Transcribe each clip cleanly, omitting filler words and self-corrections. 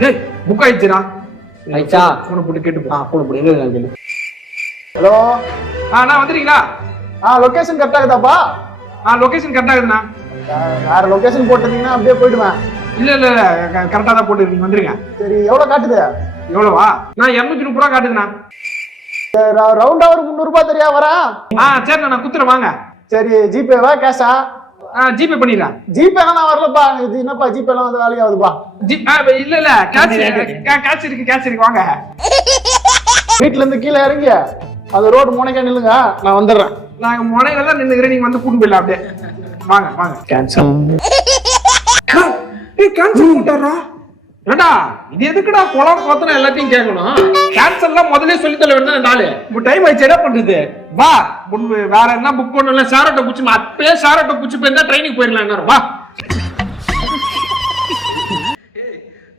டேய் புக் ஆயிடுச்சுடா. ஆயிடுச்சா? போன போட்டு கேட்டு போ. போன போடு எங்க கேளு. ஹலோ, நான் வந்துறீங்களா? லொகேஷன் கரெக்டா இருக்குதாப்பா? லொகேஷன் கரெக்டா இருக்குண்ணா. வேற லொகேஷன் போட்டிருந்தீங்கன்னா அப்படியே போயிடுவேன். இல்ல இல்ல இல்ல கரெக்டா தான் போட்டு வந்துருங்க. சரி, எவ்வளவு காட்டுது? எவ்வளவா? நான் 230 ரூபா காட்டுதுண்ணா. ரவுண்ட் அவர் 300 ரூபாய் தெரியா வரேன். சரி நான் குத்துறேன் வாங்க. சரி, ஜிபேவா கேஷா? ஜிபே பண்ணிடுறேன். ஜிபே நான் வரலப்பா. இது என்னப்பா ஜிபே எல்லாம் வந்து வேலைக்கு ஆகுதுப்பா? இல்ல இல்ல கேஷ் இருக்கு வாங்க. வீட்டுல இருந்து கீழே இறங்கி அந்த ரோடு முனைக்க நில்லுங்க, நான் வந்துடுறேன். நாங்க முனையில தான் நின்னுக்கிறேன், நீங்க வந்து கூட்டு போயிடலாம் அப்படியே. வாங்க வாங்க. கேன்சல். கேன்சல் போட்டாரா? ஏடா இது எதுக்குடா குளம் கோத்தன எல்லாத்தையும் கேட்கணும்? கேன்சல்லாம் முதல்ல சொல்லி தர வேண்டியது நாளு. இப்போ டைம் ஆயிடுச்சு, என்ன பண்றது? வா வேற என்ன புக் பண்ணல. ஷேரோட்டோ புடிச்சு அப்பயே ஷேரோட்டோ புடிச்சு போயிருந்தா ட்ரைனிங் போயிடலாம். என்ன வா.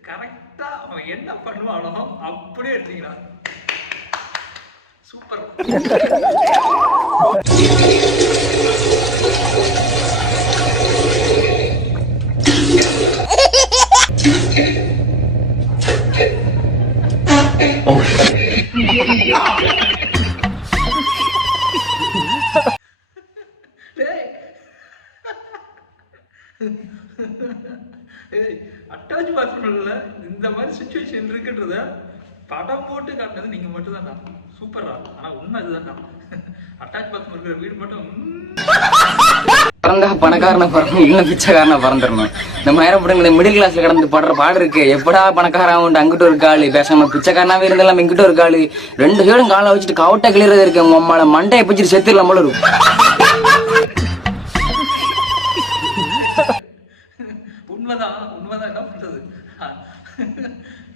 கரெக்டா அவன் என்ன பண்ணுவானோ அப்படியே எடுத்தீங்களா? சூப்பர். அட்டாச் பாத்ரூம்ல இந்த மாதிரி சிச்சுவேஷன் இருக்குன்றத படம் போட்டு காட்டினது நீங்க மட்டும் தான். சூப்பரா. ஆனா உண்மை இதுதான். அட்டாச் பாத்ரூம் இருக்கிற வீடு மட்டும் பிறந்தா பணக்காரனை பிறக்கணும், இல்ல பிச்சைக்காரனை பிறந்துடணும். இந்த மயிரப்படங்களை மிடில் கிளாஸ்ல கடந்து படுற பாடு இருக்கு. எப்படா பணக்காரன் உண்டு அங்கிட்ட ஒரு காலு, பேசாம பிச்சைக்காரனாவே இருந்தாலும் இங்கிட்ட ஒரு காலு, 2 சைடும் காலை வச்சுட்டு கவட்டை கிளியறது இருக்கு. உங்க அம்மால மண்டையை பிடிச்சிட்டு செத்துடலாம் போல இருக்கும். உண்மைதான். என்ன பண்றது?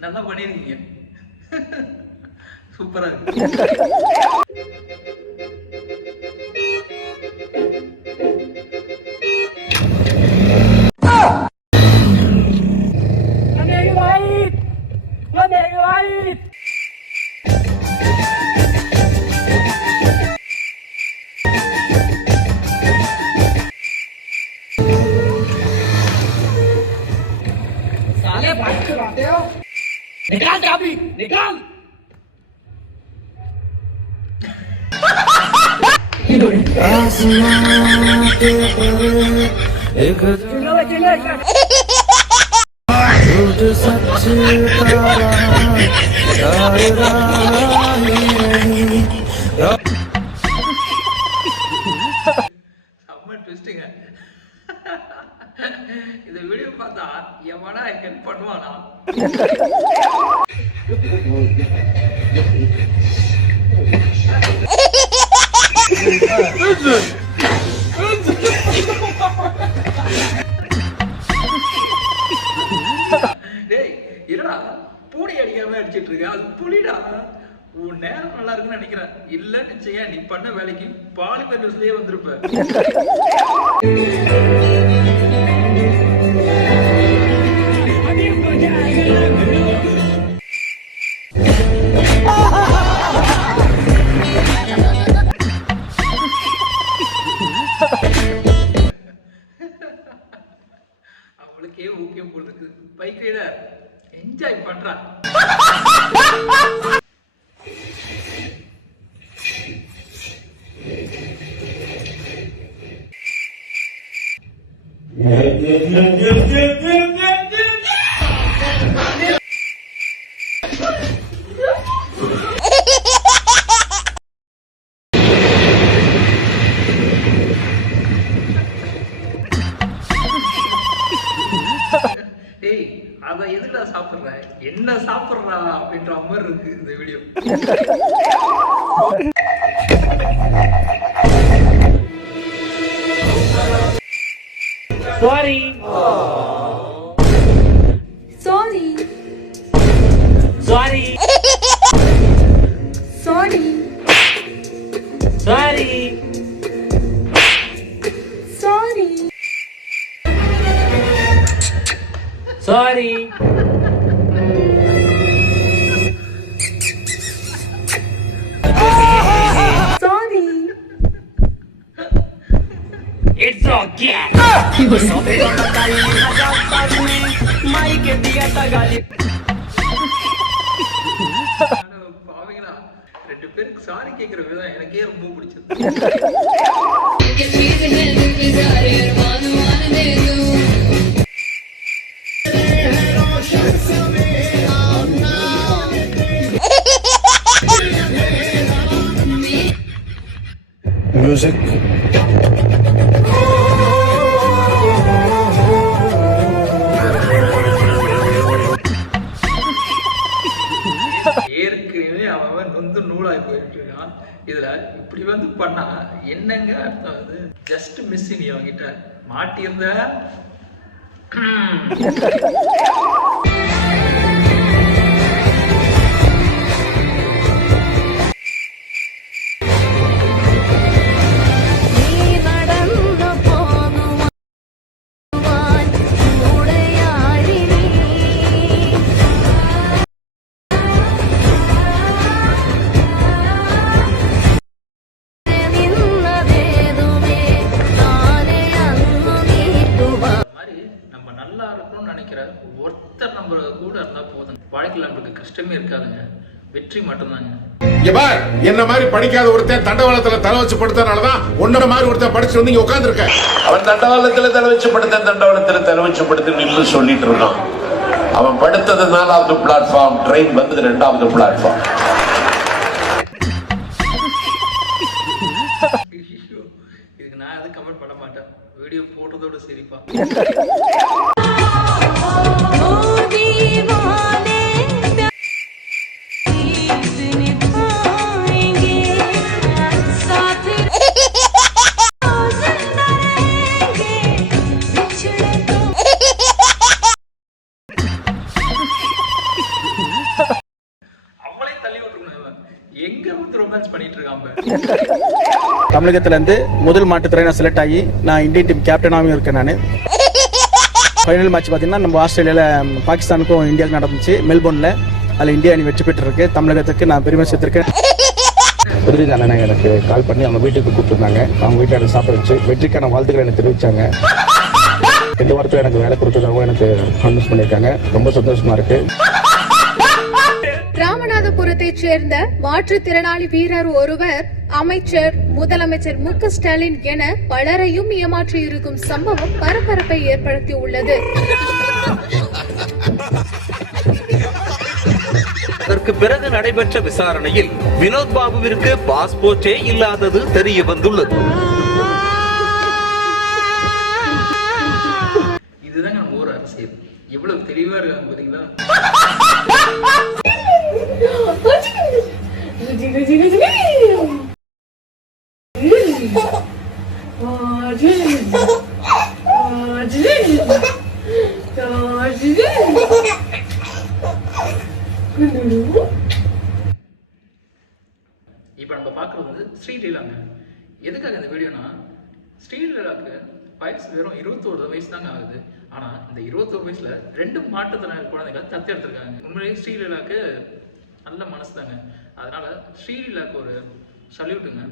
நல்லா பண்ணிருக்கீங்க. சூப்பரா இருக்கு. निकाल चाबी निकाल. இந்த வீடியோ பார்த்தா எவனா ஹெல்ப் பண்ணுவானா? டேய் என்னடா பூனை அடிக்காம அடிச்சிட்டு இருக்க? அது புலிடா. உன் நேரம் நல்லா இருக்குன்னு நினைக்கிறேன். இல்ல நிச்சயம் நீ பண்ண வேலைக்கு பாலிமர் நியூஸ்லயே வந்திருப்ப. அவளுக்கே ஓகே போடுறதுக்கு பைக் ரைடர் என்ஜாய் பண்றா. அதை எதுல சாப்பிடுற என்ன சாப்பிடுறா அப்படின்ற மாதிரி இருக்கு இந்த video. Sorry. Sorry. Sorry. Sorry. Sorry. Sorry. Sorry. Sorry. It's okay. 2 பேருக்கு சாரி கேட்குற விதம் எனக்கே ரொம்ப பிடிச்சது. Music. ஏற்கனவே அவன் வந்து நூலாகி போயிட்டு இருக்கான். இதுல இப்படி வந்து பண்ணா என்னங்க அர்த்தம்? அது ஜஸ்ட் மிஸ் நீ அவங்கிட்ட மாட்டியிருந்த. நம்ம நல்லா இருக்கணும்னு நினைக்கிற ஒருத்தர் நம்ம கூட இருந்தா போதும். வாழ்க்கையில் நம்மளுக்கு கஷ்டமே இருக்காதுங்க, வெற்றி மட்டும்தாங்க. என்ன மாதிரி படிக்காத ஒருத்தன் தண்டவாளத்துல தலை வச்சு படுத்தனாலதான் உன்னோட மாதிரி ஒருத்தன் படிச்சு வந்து இங்க உட்கார்ந்து இருக்க. அவன் தண்டவாளத்துல தலை வச்சு படுத்து சொல்லிட்டு இருக்கான். அவன் படுத்தது 4வது பிளாட்ஃபார்ம், ட்ரெயின் வந்தது 2வது பிளாட்ஃபார்ம். இதுக்கு நான் எதுவும் கமெண்ட் பண்ண மாட்டேன். வீடியோ போட்டதோட சரிப்பா. அவளை தள்ளி விட்டுருக்கணும். எங்க வந்து ரொமான்ஸ் பண்ணிட்டு இருக்கான். தமிழகத்திலேருந்து முதல் மாற்றுத்திறனாக செலக்ட் ஆகி நான் இந்தியன் டீம் கேப்டனாகவும் இருக்கேன். நான் ஃபைனல் மேட்ச் பார்த்தீங்கன்னா நம்ம ஆஸ்திரேலியாவில் பாகிஸ்தானுக்கும் இந்தியாவுக்கும் நடந்துச்சு மெல்போர்னில். அதில் இந்தியா அணி வெற்றி பெற்றிருக்கு. தமிழகத்துக்கு நான் பெருமை சேர்த்திருக்கேன். குதிரை அண்ணன் எனக்கு கால் பண்ணி அவங்க வீட்டுக்கு கூப்பிட்டுருந்தாங்க. அவங்க வீட்டில் எனக்கு சாப்பிட வச்சு வெற்றிக்கான வாழ்த்துக்களை எனக்கு தெரிவித்தாங்க. 2 வாரத்தில் எனக்கு வேலை கொடுத்ததாகவும் எனக்கு அனௌன்ஸ் பண்ணியிருக்காங்க. ரொம்ப சந்தோஷமா இருக்கு. ராமநாதபுரத்தைச் சேர்ந்த மாற்றுத்திறனாளி வீரர் ஒருவர் அமைச்சர், முதலமைச்சர் மு.க. ஸ்டாலின் என பலரையும் ஏமாற்றியிருக்கும் சம்பவம் பரபரப்பை ஏற்படுத்தியுள்ளது. அதற்கு பிறகு நடைபெற்ற விசாரணையில் வினோத் பாபுவிற்கு பாஸ்போர்ட்டே இல்லாதது தெரிய வந்துள்ளது. இதுதாங்க நம்ம ஊர் அரசியல். எவ்வளவு தெளிவா இருக்காங்க பாத்தீங்களா? இப்ப நம்ம பாக்குறது வந்து ஸ்ரீலீலாங்க. எதுக்காக இந்த வீடியோனா, ஸ்ரீலீலாக்கு வயசு வெறும் 21 வயசு தாங்க ஆகுது. ஆனா இந்த 21 வயசுல 2 மாற்றுத்திறனாளி குழந்தைகள் தத்து எடுத்திருக்காங்க. உண்மையிலேயே ஸ்ரீலீலாக்கு நல்ல மனசு தாங்க. அதனால ஸ்ரீலீலாக்கு ஒரு சல்யூட்டுங்க.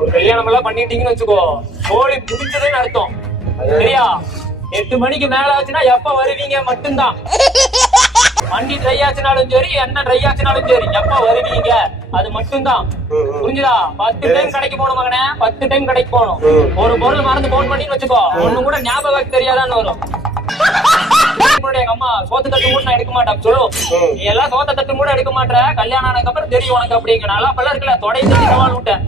ஒரு கல்யாணம் எல்லாம் பண்ணிட்டீங்கன்னு வச்சுக்கோ, கோழி புடிச்சதுன்னு அர்த்தம். சரியா? 8 மணிக்கு மேல ஆச்சுன்னா எப்ப வருவீங்க மட்டும்தான். வண்டி ட்ரை ஆச்சுனாலும் சரி, என்ன ட்ரை ஆச்சுனாலும் சரி, எப்ப வருவீங்க அது மட்டும்தான். புரிஞ்சுதா? 10 டைம் கடைக்கு போகணும் மகனே, 10 டைம் கடைக்கு போகணும். ஒரு பொருள் மறந்து போன் பண்ணி வச்சுக்கோ, ஒண்ணு கூட ஞாபகம் தெரியாதான்னு வரும். எங்க அம்மா சோத்து தட்டு மூட நான் எடுக்க மாட்டேன் சொல்லு. நீ எல்லாம் சோத்த தட்டு மூட எடுக்க மாட்டேற, கல்யாணம் ஆனதுக்கு அப்புறம் தெரியும் உனக்கு. அப்படிங்க நல்லா பல்ல இருக்குல்ல, தொடை தட்டி சவால் விட்டேன்.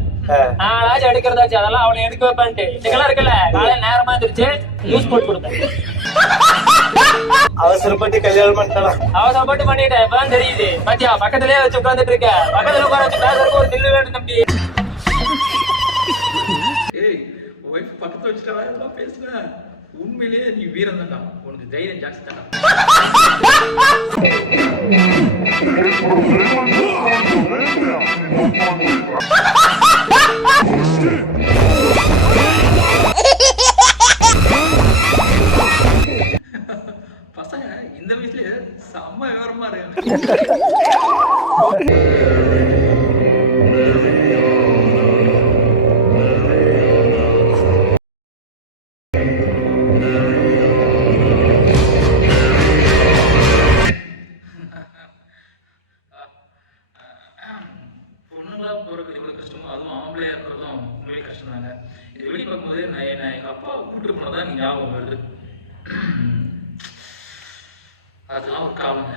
நாளாச்சும் எடுக்கிறதாச்சு, அதெல்லாம் அவனை எடுக்க வைப்பேன்ட்டு. இதுக்கெல்லாம் இருக்குல்ல, காலையில நேரமா இருந்துருச்சு யூஸ் போட்டு கொடுத்தேன். அவசரப்பட்டு கல்யாணம் பண்ணிட்டேன். அவசரப்பட்டு பண்ணிட்டேன், இப்பதான் தெரியுது. பாத்தியா, பக்கத்திலேயே வச்சு உட்காந்துட்டு இருக்க. பக்கத்துல உட்கார வச்சு பேசுறதுக்கு ஒரு தில்லு வேணும் தம்பி. ஏய், ஒய்ஃப் பக்கத்துல வச்சுட்டா இதெல்லாம் பேசுறேன். உண்மையிலேயே நீ வீரம் தான்டா. உனக்கு தைரியம் ஜாஸ்தி தான்டா. பசங்க இந்த வயசுலயே செம்ம விவரமா இருக்கு. பொண்ணுங்களா போறது இவ்வளவு கஷ்டமோ அதுவும் ஆம்பளையா இருக்கிறதும் உண்மையிலே கஷ்டம் தாங்க. இது வெளியே பார்க்கும்போது நான் எங்க அப்பா கூப்பிட்டு போனதான் நீ ஞாபகம் வருது. அதெல்லாம் ஒரு காலங்க.